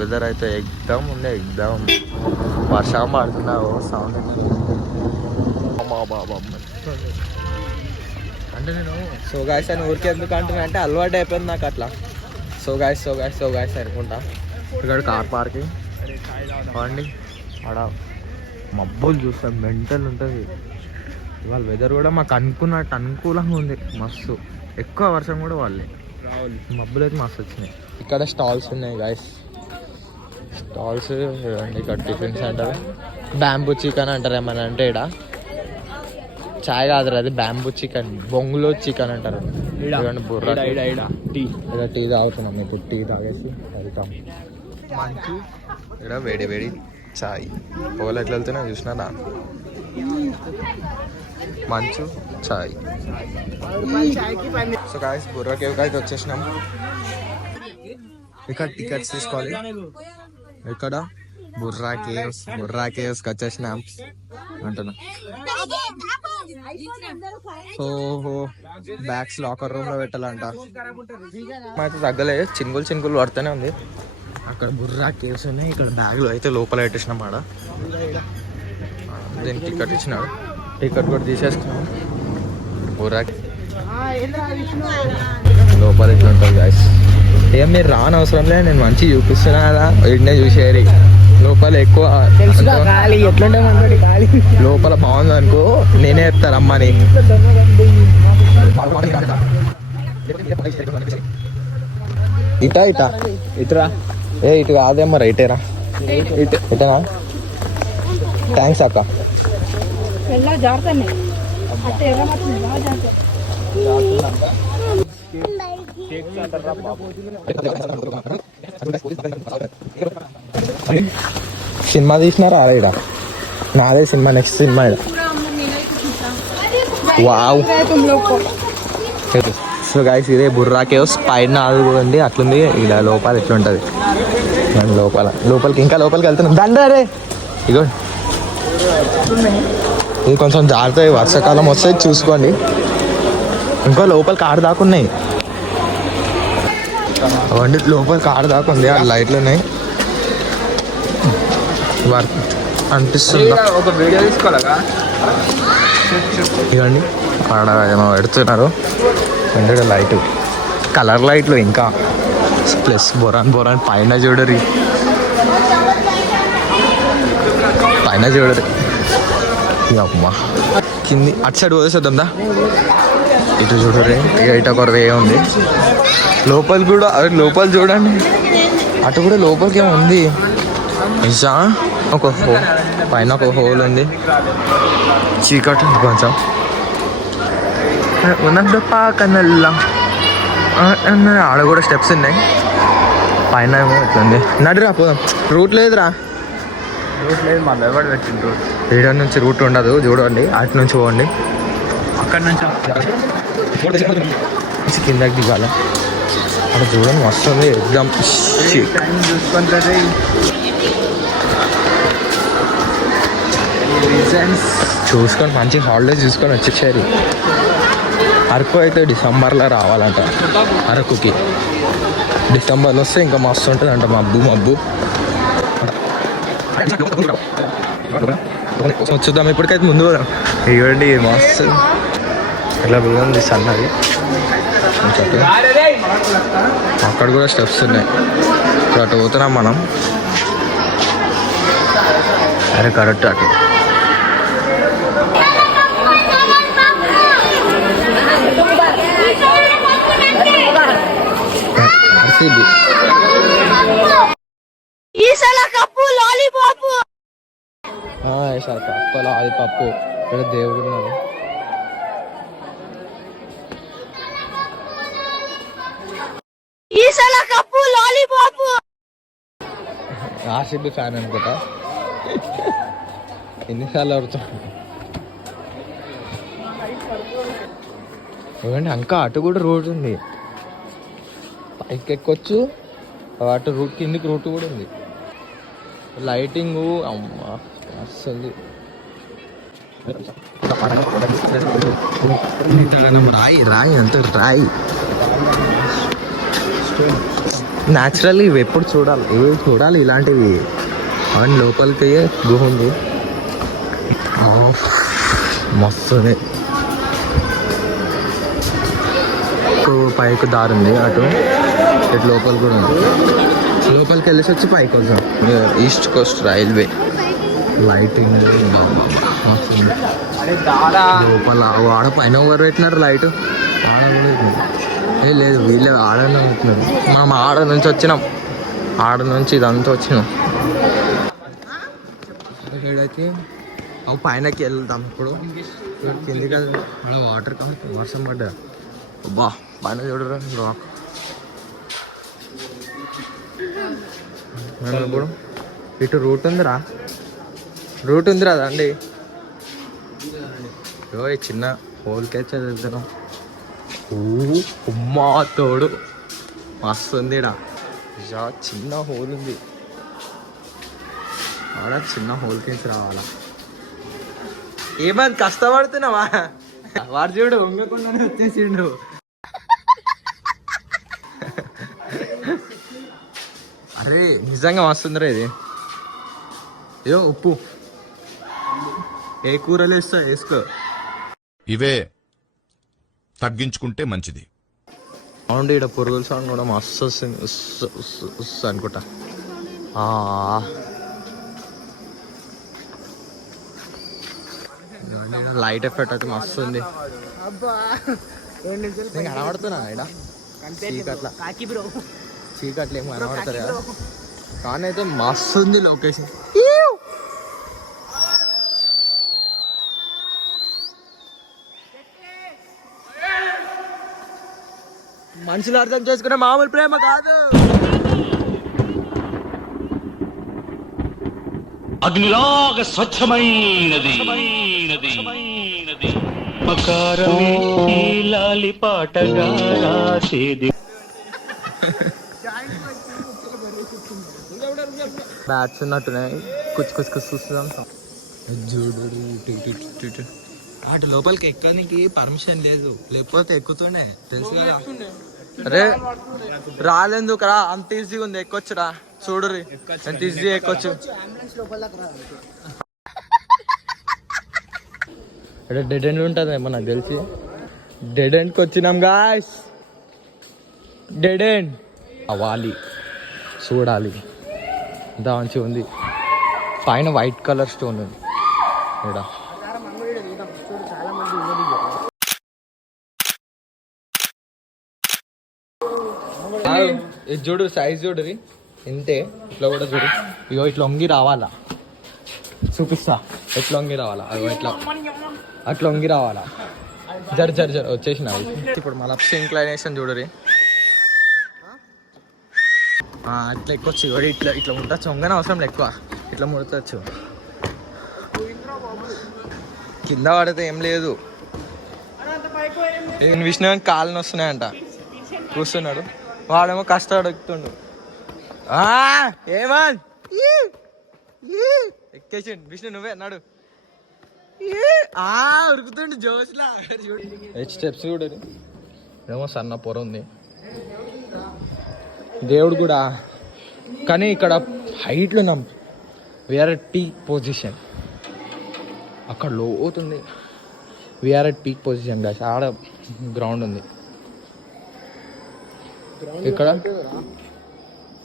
Weather అయితే ఎగ్దమ్ ఉండే ఎగ్దమ్ వర్షం పడుతున్నా సౌండ్ అంటే నేను సో గాయస్ అని ఊరికి ఎందుకు అంటున్నా అంటే అలవాటు అయిపోయింది నాకు అట్లా. సో గాయస్ అనుకుంటా. ఇక్కడ కార్ పార్కింగ్ అండి. ఆడ మబ్బులు చూస్తే మెంటల్ ఉంటుంది. ఇవాళ వెదర్ కూడా మాకు అనుకున్నట్టు అనుకూలంగా ఉంది. మస్తు ఎక్కువ వర్షం కూడా వాళ్ళే మబ్బులు అయితే మస్తు వచ్చినాయి. ఇక్కడ స్టాల్స్ ఉన్నాయి గాయస్. స్టాల్స్ ఇక్కడ టిఫిన్ సెంటర్. బ్యాంబూ చికెన్ అంటారు ఏమన్నా అంటే ఇక్కడ చాయ్ కాదు అది బ్యాంబూ చికెన్, బొంగులో చికెన్ అంటారు. బుర్రా టీ తాగుతున్నాం. ఇప్పుడు టీ తాగేసి వెళ్తాం. మంచి ఇక్కడ వేడి వేడి చాయ్ పొగలు ఎట్లా వెళ్తున్నా చూసినా. మంచు చాయ్. సో గాయస్ బుర్రా కేవ్కి అయితే వచ్చేసినాం. ఇక్కడ టికెట్స్ తీసుకోవాలి. ఇక్కడ బుర్రా కేవ్స్కి వచ్చేసినాం అంటున్నా. ఓహో బ్యాగ్స్ లాకర్ రూమ్ లో పెట్టాలంట. అయితే తగ్గలేదు, చినుకులు పడుతూనే ఉంది. అక్కడ బుర్రా కేవ్స్ ఉన్నాయి. ఇక్కడ బ్యాగ్లో అయితే లోపల పెట్టేసినాం. ఆడ దీనికి టికెట్ ఇచ్చినాడు. టికెట్ కూడా తీసేసుకున్నాం. బుర్రా లోపల ఇట్లా ఉంటుంది గాయస్. ఏం మీరు రాని అవసరం లేదు, నేను మంచిగా చూపిస్తున్నా కదా. వీటినే చూసేది. లోపల ఎక్కువ లోపల బాగుంది అనుకో నేనే చెప్తాను అమ్మని. ఇటురా ఇటు కాదేమ్మా రైటేరా ఇటనా. థ్యాంక్స్ అక్క. సినిమా తీసినారా ఆడ? నాదే సినిమా, నెక్స్ట్ సినిమా ఇడ. వావ్. సో గైస్ ఇదే బుర్రా కేవ్స్. పైన ఆదుకోండి అట్లుంది. ఇలా లోపల ఎట్లుంటుంది లోపలికి ఇంకా లోపలికి వెళ్తున్నాం. దండరే ఇగో ఇది కొంచెం జాగ్రత్త. వర్షాకాలం వస్తే చూసుకోండి. ఇంకా లోపలికి ఆడ దాకున్నాయి అవండి. లోపలికి ఆడ దాకుంది. ఆ లైట్లు ఉన్నాయి అనిపిస్తుంది. ఒక వీడియో తీసుకోవాలా ఇవ్వండి. ఆడ ఏమో పెడుతున్నారు. ఎందుకంటే లైట్ కలర్ లైట్లు ఇంకా ప్లస్ బొరాన్ పైన చూడరు అమ్మా. కింది అటు సైడ్ వదిలేసేద్దా. ఇటు చూడరే ఇటు ఒక వే ఉంది. లోపల కూడా లోపల చూడండి. అటు కూడా లోపలికి ఏమో ఉంది. నిజా ఒక పైన ఒక హోల్ ఉంది. చీకటి కొంచెం ఉన్నదప్పకనల్లా. ఆడ కూడా స్టెప్స్ ఉన్నాయి. పైన ఏమో ఇట్లుంది. నడురా పోదాం. రూట్ లేదురా. రూట్ లేదు మా ఎవరు పెట్టింది రూట్. ఏడా నుంచి రూట్ ఉండదు చూడండి. అటు నుంచి పోండి. అక్కడ నుంచి కిందకి దిగాల. అక్కడ చూడండి వస్తుంది ఎగ్జామ్ చూసుకొని మంచి హాలిడేస్ చూసుకొని వచ్చేసారు. అరకు అయితే డిసెంబర్లో రావాలంట. అరకుకి డిసెంబర్లో వస్తే ఇంకా మస్తు ఉంటుంది అంట. మబ్బు చూద్దాం. ఇప్పటికైతే ముందు ఇవ్వండి మస్తు ఇట్లా ఉంది సన్నది. అక్కడ కూడా స్టెప్స్ ఉన్నాయి. ఇప్పుడు అటు పోతున్నాం మనం. అరే కరెక్ట్ అటు కప్పు లాలీపాపు. ఇక్కడ దేవుడు ఉన్నాడు. ఆర్సీబీ ఫ్యాన్ అనుకుంటా. ఎన్నిసార్లు ఆడుతాం. ఏమంటే ఇంకా అటు కూడా రోడ్ ఉంది. పైకి ఎక్కొచ్చు. అటు రూట్ కిందికి రూట్ కూడా ఉంది. లైటింగ్ అమ్మా అస్సలు. రాయి అంత రాయి. న్యాచురల్లీ ఇవి ఎప్పుడు చూడాలి, ఇవి చూడాలి ఇలాంటివి. అండ్ లోపలికి గుహ ఉంది, మస్తుంది. పైకి దారి ఉంది అటు, ఇటు లోపల కూడా ఉంది. లోపలికి వెళ్ళేసి వచ్చి పైకి వద్దాం. ఈస్ట్ కోస్ట్ రైల్వే లైటింగ్ మస్తుంది. లోపల ఆడ పైన ఎవరు పెట్టినారు లైట్, ఆడ కూడా లేదు, వీళ్ళే ఆడనే ఉంటున్నారు. మనం ఆడ నుంచి వచ్చినాం, ఆడ నుంచి ఇదంతా వచ్చినాం. ఇక్కడైతే అవి పైనకి వెళ్తాం ఇప్పుడు. కిందికి అలా వాటర్ కాదు, వర్షం పడ్డా. అబ్బా పైన చూడరా రాక్. మేము ఇప్పుడు ఇటు రూట్ ఉందిరా, రూట్ ఉందిరా అండి. ఈ చిన్న హోల్కెచ్చే వెళ్తున్నాం. ఉమ్మా తోడు మస్తు ఉంది. చిన్న హోల్ ఉంది ఆడ, చిన్న హోల్కేసి రావాలా. ఏమని కష్టపడుతున్నావా? వాడు చూడు ఉంగకుండానే వచ్చేసిండు. అరే నిజంగా మస్తుందిరా ఇది. ఏదో ఉప్పు ఏ కూరలు వేస్తా వేసుకో. ఇవే తగ్గించుకుంటే మంచిది. సౌండ్ ఇక్కడ పురుగుల సౌండ్ కూడా మస్తు వస్తుంది అనుకుంటా. లైట్ ఎఫెక్ట్ అయితే మస్తు ఉంది. నేను కనబడుతున్నా ఇక్కడ చీకట్లు ఏమో కనబడతారు కదా, కానీ అయితే మస్తు ఉంది లొకేషన్. మనుషులు అర్థం చేసుకునే మామూలు ప్రేమ కాదు. అగ్నిలాగా స్వచ్ఛమైనది మకారమే ఈ లాలి పాటగా రాసేది. బ్యాట్స్ ఉన్నట్టున్నాయి, కుచ్చు చూస్తున్నాం. అటు లోపలికి ఎక్కడానికి పర్మిషన్ లేదు, లేకపోతే ఎక్కుతుండే తెలుసు కదా. అరే రాలేందుకు రా, అంత ఈజీగా ఉంది, ఎక్కొచ్చురా. చూడురి ఎంత ఈజీ ఎక్కొచ్చు. అంటే డెడ్ ఎండ్ ఉంటుంది ఏమో నాకు తెలిసి. డెడ్ ఎండ్కి వచ్చినాం గాయ్స్, డెడ్ ఎండ్. అవ్వాలి చూడాలి, ఇంత మంచిగా ఉంది. పైన వైట్ కలర్ స్టోన్ ఉంది ఇక్కడ. ఇది చూడు సైజ్ చూడు ఇంతే. ఇట్లా కూడా చూడు, ఇగో ఇట్లా వంగి రావాలా, చూపిస్తా ఎట్లా వంగి రావాలా. అగో ఇట్లా అట్లా వంగి రావాలా. జర వచ్చేసిన. ఇప్పుడు మళ్ళీ ఇంక్లైనేషన్ చూడరి, అట్లా ఎక్కొచ్చు. ఇట్లా ఇట్లా ఉండొచ్చు, వంగని అవసరం ఎక్కువ, ఇట్లా ముడతచ్చు. కింద పడితే ఏం లేదు. విష్ణు కాళ్ళని వస్తున్నాయంట, కూర్చున్నాడు. వాడేమో కష్టపడుతుండు. ఏమన్ ఎక్కేసిండు విష్ణు, నువ్వే అన్నాడు. ఉరుకుతుండు జోష్లా. స్టెప్స్ కూడా ఏమో సన్న పొర ఉంది. దేవుడు కూడా, కానీ ఇక్కడ హైట్లో ఉన్నాం. We are at peak position. అక్కడ లోతుంది. We are at peak position guys. ఆడ గ్రౌండ్ ఉంది.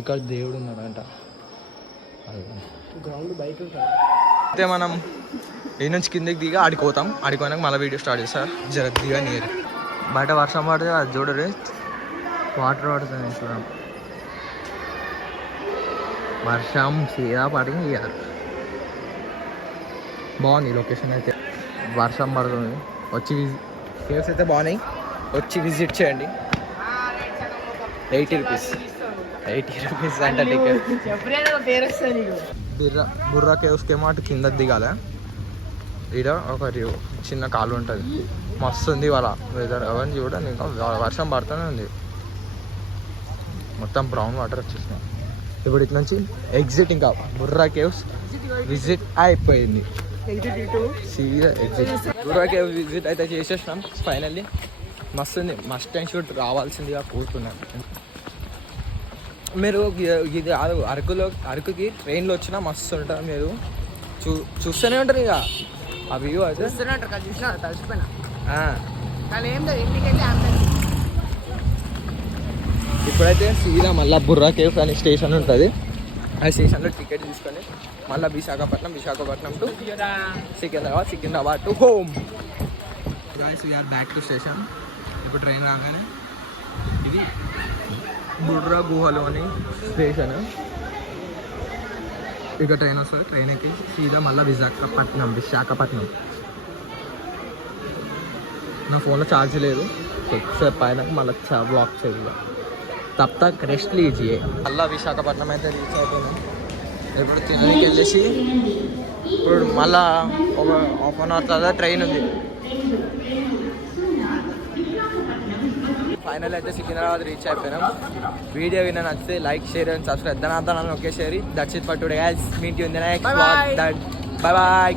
ఇక్కడ దేవుడు ఉన్నాడంట. అయితే మనం ఈ నుంచి కిందకి దిగా ఆడిపోతాం. ఆడిపోయినాక మళ్ళీ వీడియో స్టార్ట్ చేస్తారు. జర దిగా నీరు బయట వర్షం పడితే అది చూడరు, వాటర్ పడుతుంది. చూడం వర్షం సీదా పడింది. బాగుంది లొకేషన్ అయితే. వర్షం పడుతుంది. వచ్చి కేవ్స్ అయితే బాగున్నాయి, వచ్చి విజిట్ చేయండి. 80 రూపీస్ అంట టికెట్. బుర్రా కేవ్స్కి ఏమో అటు కింద దిగాలి. ఇక్కడ ఒక చిన్న కాలు ఉంటుంది, మస్తు ఉంది వాళ్ళ వెదర్. అవన్నీ చూడండి, ఇంకా వర్షం పడుతూనే ఉంది. మొత్తం బ్రౌన్ వాటర్ వచ్చేసినాయి. ఇప్పుడు ఇటు నుంచి ఎగ్జిట్, ఇంకా బుర్రా కేవ్స్ విజిట్ అయిపోయింది. ఎగ్జిట్ బుర్రా కేవ్స్ విజిట్ అయితే చేసేసినాం ఫైనల్లీ. మస్తు ఉంది, మస్ట్ అండ్ షుడ్ రావాల్సిందిగా కోరుతున్నాను. మీరు ఇది అరకుకి ట్రైన్లో వచ్చినా మస్తు ఉంటుంది. మీరు చూస్తూనే ఉంటారు ఇక ఆ వ్యూ అయితే. చూస్తూనే ఉంటారు కదా, చూసినా తలసిపోయినా. ఆ. కానీ ఏం లేదు, ఇంటికి వెళ్ళి ఆమె ఇప్పుడైతే సీదా మళ్ళీ బుర్రా కేవ్స్ అనే స్టేషన్ ఉంటుంది. ఆ స్టేషన్లో టికెట్ తీసుకొని మళ్ళీ Visakhapatnam to Secunderabad to home. Guys we are back to station. ఇప్పుడు ట్రైన్ రాగానే ఇది బుర్రా గుహలు అని స్టేషన్. ఇక ట్రైన్ వస్తుంది. ట్రైన్ ఎక్కి సీదా మళ్ళీ విశాఖపట్నం. నా ఫోన్లో ఛార్జ్ లేదు. ఎక్సేప్ అయినాక మళ్ళీ బ్లాక్ చేయాలి. తబ్ తక్ రెస్ట్ లీజియే. మళ్ళీ విశాఖపట్నం అయితే రీచ్ అయిపోయినాం. ఇప్పుడు తినడానికి వెళ్ళేసి ఇప్పుడు మళ్ళా ఒక హాఫ్ అన్ అవర్ తర్వాత ట్రైన్ ఉంది. ఫైనల్ అయితే సికింద్రాబాద్ రీచ్ అయిపోయినాం. వీడియో విన్న నచ్చితే లైక్, షేర్ అండ్ సబ్స్క్రైబ్. దాని okay share. That's it for today guys. Meet you in the next vlog. Bye bye.